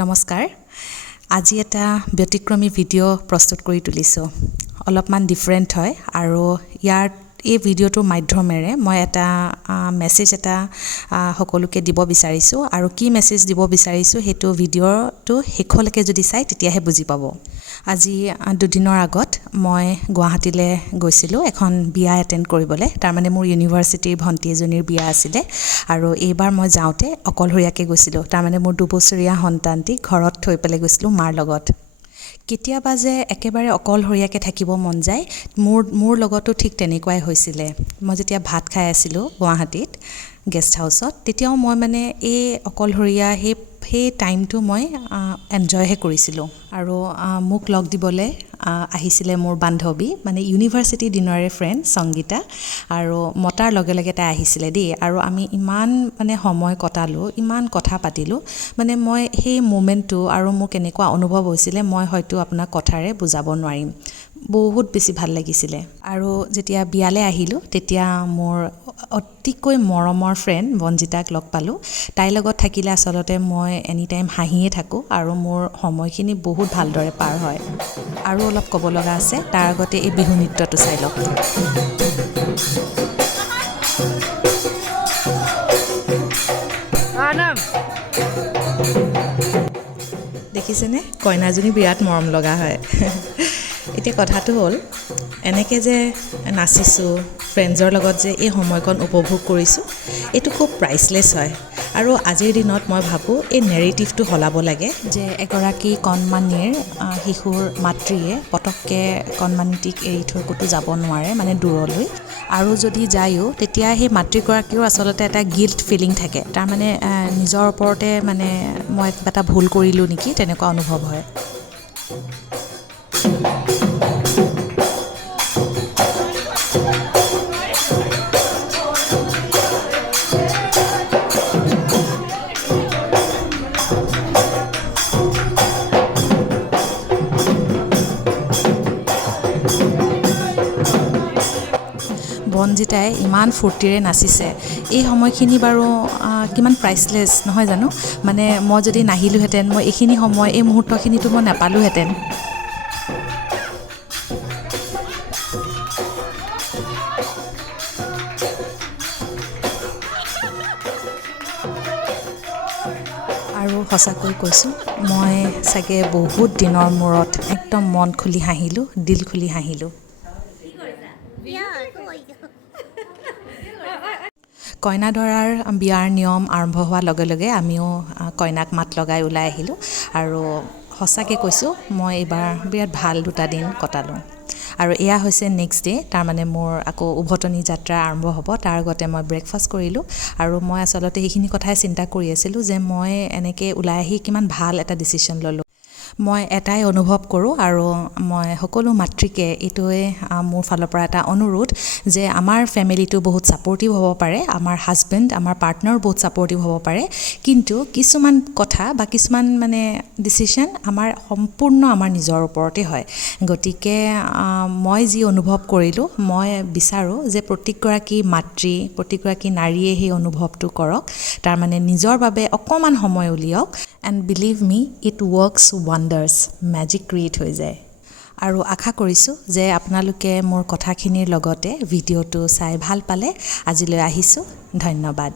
নমস্কাৰ আজি এটা ব্যতিক্ৰমী ভিডিঅ' প্ৰস্তুত কৰি তুলিছোঁ অলপমান ডিফাৰেণ্ট হয় আৰু এই ভিডিঅ'টোৰ মাধ্যমেৰে মই এটা মেছেজ এটা সকলোকে দিব বিচাৰিছোঁ আৰু কি মেছেজ দিব বিচাৰিছোঁ সেইটো ভিডিঅ'টো শেষলৈকে যদি চাই তেতিয়াহে বুজি পাব আজি দুদিনৰ আগত মই গুৱাহাটীলৈ গৈছিলোঁ এখন বিয়া এটেণ্ড কৰিবলৈ তাৰমানে মোৰ ইউনিভাৰ্চিটিৰ ভণ্টি এজনীৰ বিয়া আছিলে আৰু এইবাৰ মই যাওঁতে অকলশৰীয়াকৈ গৈছিলোঁ তাৰমানে মোৰ 2 বছৰীয়া সন্তানটি ঘৰত থৈ পেলাই গৈছিলোঁ মাৰ লগত কেতিয়াবা যে একেবাৰে অকলশৰীয়াকৈ থাকিব মন যায় মোৰ লগতো ঠিক তেনেকুৱাই হৈছিলে মই যেতিয়া ভাত খাই আছিলোঁ গুৱাহাটীত গেষ্ট হাউচত তেতিয়াও মই মানে এই অকলশৰীয়া সেই টাইমটো মই এনজয়হে কৰিছিলোঁ আৰু মোক লগ দিবলৈ আহিছিলে মোৰ বান্ধৱী মানে ইউনিভাৰ্চিটি দিনৰে ফ্ৰেণ্ড সংগীতা আৰু মতাৰ লগে লগে তাই আহিছিলে দেই আৰু আমি ইমান মানে সময় কটালোঁ ইমান কথা পাতিলোঁ মানে মই সেই মোমেণ্টটো আৰু মোৰ কেনেকুৱা অনুভৱ হৈছিলে মই হয়তো আপোনাক কথাৰে বুজাব নোৱাৰিম বহুত বেছি ভাল লাগিছিলে আৰু যেতিয়া বিয়ালৈ আহিলোঁ তেতিয়া মোৰ অতিকৈ মৰমৰ ফ্ৰেণ্ড বঞ্জিতাক লগ পালোঁ তাইৰ লগত থাকিলে আচলতে মই এনি টাইম হাঁহিয়ে থাকোঁ আৰু মোৰ সময়খিনি বহুত ভালদৰে পাৰ হয় আৰু অলপ ক'ব লগা আছে তাৰ আগতে এই বিহু নৃত্যটো চাই লওক দেখিছেনে কইনাজনী বিৰাট মৰম লগা হয় এতিয়া কথাটো হ'ল এনেকৈ যে নাচিছোঁ ফ্ৰেণ্ডছৰ লগত যে এই সময়কণ উপভোগ কৰিছোঁ এইটো খুব প্ৰাইচলেছ হয় আৰু আজিৰ দিনত মই ভাবোঁ এই নেৰেটিভটো সলাব লাগে যে এগৰাকী কণমানিৰ শিশুৰ মাতৃয়ে পটককৈ কণমানিটিক এৰি থৈ ক'তো যাব নোৱাৰে মানে দূৰলৈ আৰু যদি যায়ো তেতিয়া সেই মাতৃগৰাকীও আচলতে এটা গিল্ট ফিলিং থাকে তাৰমানে নিজৰ ওপৰতে মানে মই কিবা এটা ভুল কৰিলোঁ নেকি তেনেকুৱা অনুভৱ হয় বঞ্জিতাই ইমান ফূৰ্তিৰে নাচিছে এই সময়খিনি বাৰু কিমান প্ৰাইচলেছ নহয় জানো মানে মই যদি নাহিলোহেঁতেন মই এইখিনি সময় এই মুহূৰ্তখিনিতো মই নাপালোহেঁতেন আৰু সঁচাকৈ কৈছোঁ মই চাগে বহুত দিনৰ মূৰত একদম মন খুলি হাঁহিলোঁ দিল খুলি হাঁহিলোঁ কইনা দৰাৰ বিয়াৰ নিয়ম আৰম্ভ হোৱাৰ লগে লগে আমিও কইনাক মাত লগাই ওলাই আহিলোঁ আৰু সঁচাকৈ কৈছোঁ মই এইবাৰ বিৰাট ভাল 2টা দিন কটালোঁ আৰু এয়া হৈছে নেক্সট ডে তাৰমানে মোৰ আকৌ উভতনি যাত্ৰা আৰম্ভ হ'ব তাৰ আগতে মই ব্ৰেকফাষ্ট কৰিলোঁ আৰু মই আচলতে সেইখিনি কথাই চিন্তা কৰি আছিলোঁ যে মই এনেকৈ ওলাই আহি কিমান ভাল এটা ডিচিশ্যন ল'লোঁ মই এটাই অনুভৱ কৰোঁ আৰু মই সকলো মাতৃকে এইটোৱে মোৰ ফালৰ পৰা এটা অনুৰোধ যে আমাৰ ফেমিলিটো বহুত ছাপৰ্টিভ হ'ব পাৰে আমাৰ হাজবেণ্ড আমাৰ পাৰ্টনাৰ বহুত ছাপৰ্টিভ হ'ব পাৰে কিন্তু কিছুমান কথা বা কিছুমান মানে ডিচিশ্যন সম্পূৰ্ণ আমাৰ নিজৰ ওপৰতে হয় গতিকে মই যি অনুভৱ কৰিলোঁ মই বিচাৰোঁ যে প্ৰত্যেকগৰাকী মাতৃ প্ৰত্যেকগৰাকী নাৰীয়ে সেই অনুভৱটো কৰক তাৰমানে নিজৰ বাবে অকণমান সময় উলিয়াওক and believe me it works wonders magic create হৈ যায় আৰু আশা কৰিছোঁ যে আপোনালোকে মোৰ কথাখিনিৰ লগতে ভিডিঅ'টো চাই ভাল পালে আজিলৈ আহিছোঁ ধন্যবাদ